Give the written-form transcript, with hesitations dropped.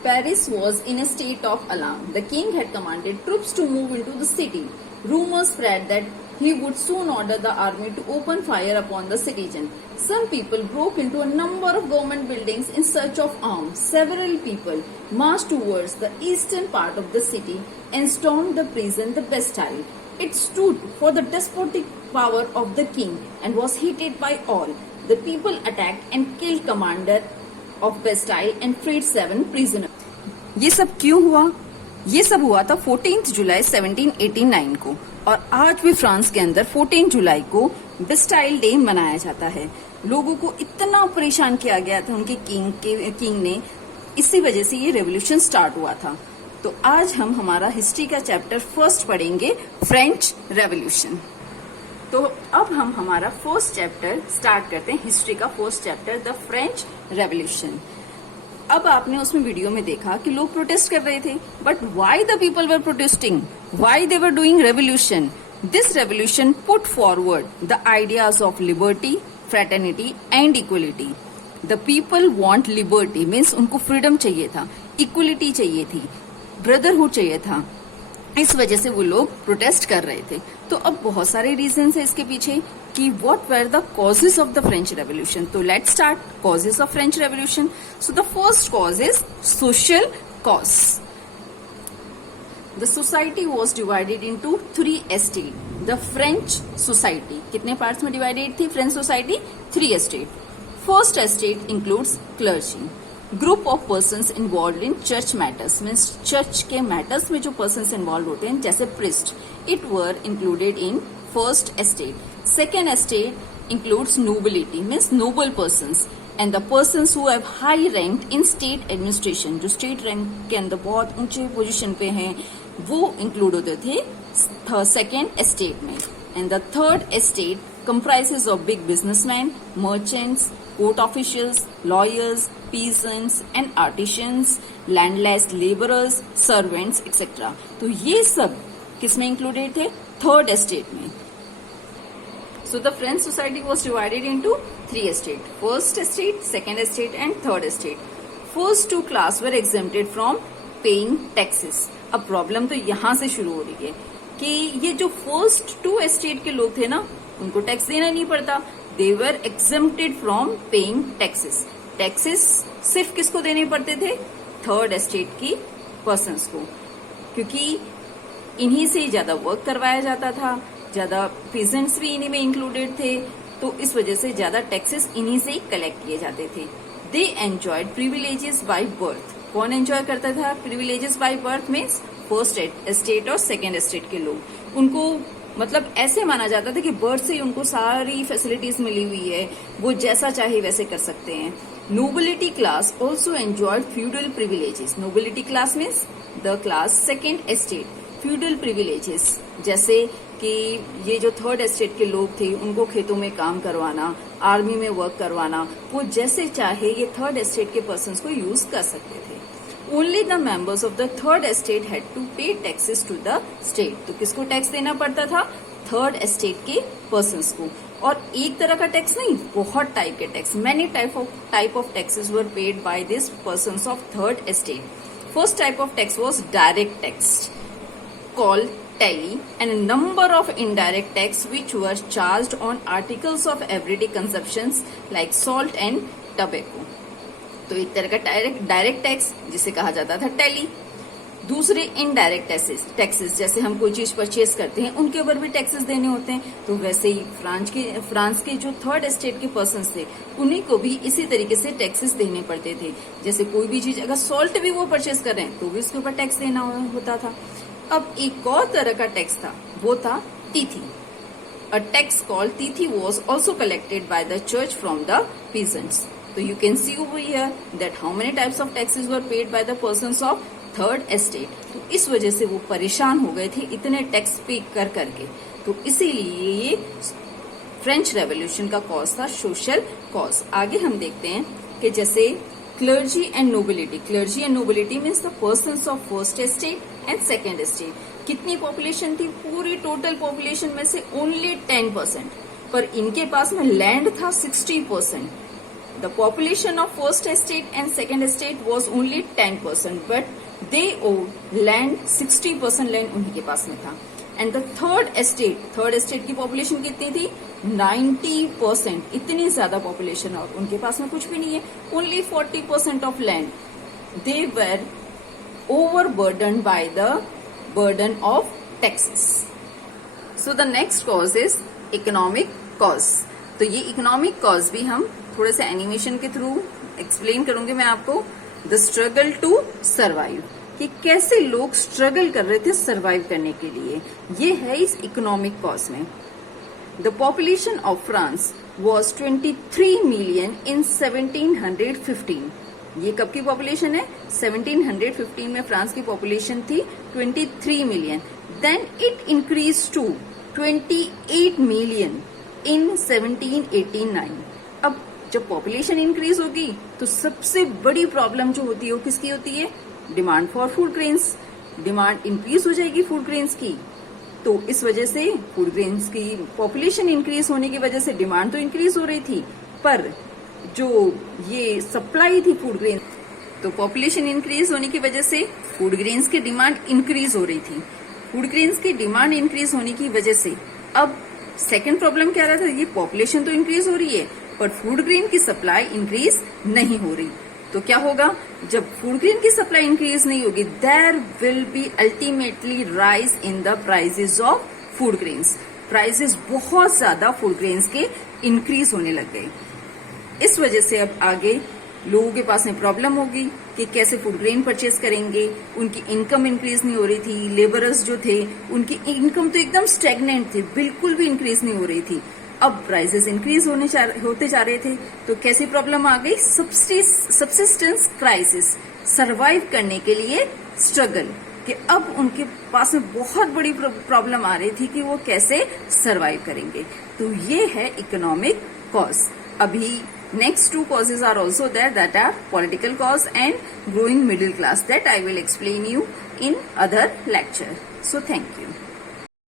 Paris was in a state of alarm. The king had commanded troops to move into the city. Rumors spread that he would soon order the army to open fire upon the citizens. Some people broke into a number of government buildings in search of arms. Several people marched towards the eastern part of the city and stormed the prison, the Bastille. It stood for the despotic power of the king and was hated by all. The people attacked and killed commander of Bastille and freed 7 prisoners. ये सब क्यों हुआ? ये सब हुआ था 14 जुलाई 1789 को और आज भी फ्रांस के अंदर 14 जुलाई को बेस्टाइल डे मनाया जाता है। लोगों को इतना परेशान किया गया था उनके किंग ने, इसी वजह से ये रेवोल्यूशन स्टार्ट हुआ था। तो आज हम हमारा हिस्ट्री का चैप्टर फर्स्ट पढ़ेंगे, फ्रेंच रेवोल्यूशन। तो अब हम हमारा फर्स्ट चैप्टर स्टार्ट करते हैं, हिस्ट्री का first chapter, the French revolution. अब आपने उसमें वीडियो में देखा कि लोग प्रोटेस्ट कर रहे थे, but why the people were protesting, why they were doing revolution? This revolution put forward the ideas of liberty, fraternity and equality. The people want liberty means उनको फ्रीडम चाहिए था, इक्वलिटी चाहिए थी, ब्रदरहुड चाहिए था। इस वजह से वो लोग प्रोटेस्ट कर रहे थे। तो अब बहुत सारे रीजंस है इसके पीछे कि what were the causes of the French revolution. तो let's start causes of French revolution. So the first cause is social cause. The society was divided into 3 estate. The French society कितने parts में divided थी? French society 3 estate. First estate includes clergy, group of persons involved in church matters means church के matters में जो persons involved होते हैं जैसे priest, it were included in first estate. Second estate includes nobility means noble persons and the persons who have high rank in state administration, जो state rank के अंदर बहुत ऊंचे पोजीशन पे हैं, वो इंक्लूड होते थे सेकेंड एस्टेट में। And the third estate comprises of big businessmen, merchants, court officials, lawyers, peasants and artisans, landless laborers, servants, etc. तो ये सब किसमें इंक्लूडेड थे? थर्ड एस्टेट में। So the French society was divided into 3 estates: first estate, second estate and third estate. First 2 class were exempted from paying taxes. अब problem तो यहाँ से शुरू हो रही है कि ये जो फर्स्ट 2 एस्टेट के लोग थे ना, उनको टैक्स देना नहीं पड़ता। दे वर exempted from paying taxes. Taxes सिर्फ किसको देने पड़ते थे? थर्ड एस्टेट की पर्सन्स को, क्योंकि इन्हीं से ज्यादा वर्क करवाया जाता था, ज्यादा पीजेंट्स भी इन्हीं में इंक्लूडेड थे, तो इस वजह से ज्यादा टैक्सेस इन्हीं से ही कलेक्ट किए जाते थे। दे एंजॉयड प्रिविलेजेस बाय बर्थ। कौन एंजॉय करता था privileges by birth? Means first estate और सेकेंड एस्टेट के लोग। उनको मतलब ऐसे माना जाता था कि बर्थ से ही उनको सारी फैसिलिटीज मिली हुई है, वो जैसा चाहे वैसे कर सकते हैं। Nobility class also enjoyed feudal privileges. Nobility class means the class second estate. Feudal privileges जैसे कि ये जो थर्ड एस्टेट के लोग थे, उनको खेतों में काम करवाना, आर्मी में वर्क करवाना, वो जैसे चाहे ये थर्ड एस्टेट के पर्सन्स को यूज कर सकते थे। Only the members of the third estate had to pay taxes to the state. तो किसको टैक्स देना पड़ता था? थर्ड एस्टेट के पर्सन्स को। और एक तरह का टैक्स नहीं, बहुत टाइप के tax, many type of taxes were paid by this persons of third estate. First type of tax was direct tax called tally, and a number of indirect tax which were charged on articles of everyday consumptions like salt and tobacco. तो एक तरह का direct tax जिसे कहा जाता था tally. दूसरे indirect taxes जैसे हम कोई चीज परचेज करते हैं उनके ऊपर भी टैक्सेस देने होते हैं। तो वैसे ही फ्रांस के जो थर्ड एस्टेट के पर्सन्स थे उन्हीं को भी इसी तरीके से टैक्सेस देने पड़ते थे। जैसे कोई भी चीज अगर सॉल्ट भी वो परचेज कर रहे हैं तो भी उसके ऊपर टैक्स देना होता था। अब एक और तरह का टैक्स था, वो था तिथि। अ टैक्स कॉल्ड तिथि was also collected by the church from the peasants. So you can see over here that how many types of taxes were paid by the persons of third estate. तो इस वजह से वो परेशान हो गए थे इतने टैक्स पे कर करके। तो इसीलिए ये फ्रेंच रेवोल्यूशन का कॉज था, सोशल कॉज। आगे हम देखते हैं कि जैसे clergy and nobility. Clergy and nobility means the persons of first estate and second estate. कितनी पॉपुलेशन थी? पूरी टोटल पॉपुलेशन में से ओनली 10%, पर इनके पास में लैंड था 60%। The population of first estate and second estate was only 10%, but they owed land 60% land उन्हीं के पास में था. And the third estate की population कितनी थी? 90%. इतनी ज्यादा population और उनके पास में कुछ भी नहीं है. Only 40% of land. They were overburdened by the burden of taxes. So the next cause is economic cause. तो ये इकोनॉमिक कॉज भी हम थोड़े से एनिमेशन के थ्रू एक्सप्लेन करूंगी मैं आपको. द स्ट्रगल टू सर्वाइव, कि कैसे लोग स्ट्रगल कर रहे थे सर्वाइव करने के लिए. ये है इस इकोनॉमिक कॉज में. The population of France was 23 million in 1715. ये कब की पॉपुलेशन है? 1715 में फ्रांस की पॉपुलेशन थी 23 million. Then it increase to 28 million in 1789. अब जब पॉपुलेशन इंक्रीज होगी तो सबसे बड़ी प्रॉब्लम जो होती है वो किसकी होती है? Demand for food grains. Demand increase हो जाएगी फूड ग्रेन्स की, तो इस वजह से फूड ग्रेन्स की पॉपुलेशन इंक्रीज होने की वजह से डिमांड तो इंक्रीज हो रही थी, पर जो ये सप्लाई थी फूड ग्रेन, तो पॉपुलेशन इंक्रीज होने की वजह से फूड ग्रेन्स की डिमांड इंक्रीज हो रही थी. फूड ग्रेन्स की डिमांड इंक्रीज होने की वजह से अब सेकेंड प्रॉब्लम क्या रहा था? ये पॉपुलेशन तो इंक्रीज हो रही है पर फूड ग्रेन की सप्लाई इंक्रीज नहीं हो रही. तो क्या होगा? जब फूड ग्रेन की सप्लाई इंक्रीज नहीं होगी, there will be ultimately rise in the prices of food grains. Prices बहुत ज्यादा फूड ग्रेन्स के इंक्रीज होने लग गए. इस वजह से अब आगे लोगों के पास में प्रॉब्लम होगी कि कैसे फूड ग्रेन परचेज करेंगे. उनकी इनकम इंक्रीज नहीं हो रही थी. लेबरर्स जो थे उनकी इनकम तो एकदम स्टेगनेंट थी, बिल्कुल भी इंक्रीज नहीं हो रही थी. अब प्राइसेस इंक्रीज होते जा रहे थे, तो कैसी प्रॉब्लम आ गई? Subsistence crisis. सरवाइव करने के लिए स्ट्रगल, कि अब उनके पास में बहुत बड़ी प्रॉब्लम आ रही थी कि वो कैसे सरवाइव करेंगे. तो ये है इकोनॉमिक कॉज. अभी next two causes are also there, that are political cause and growing middle class, that I will explain you in other lecture. So thank you.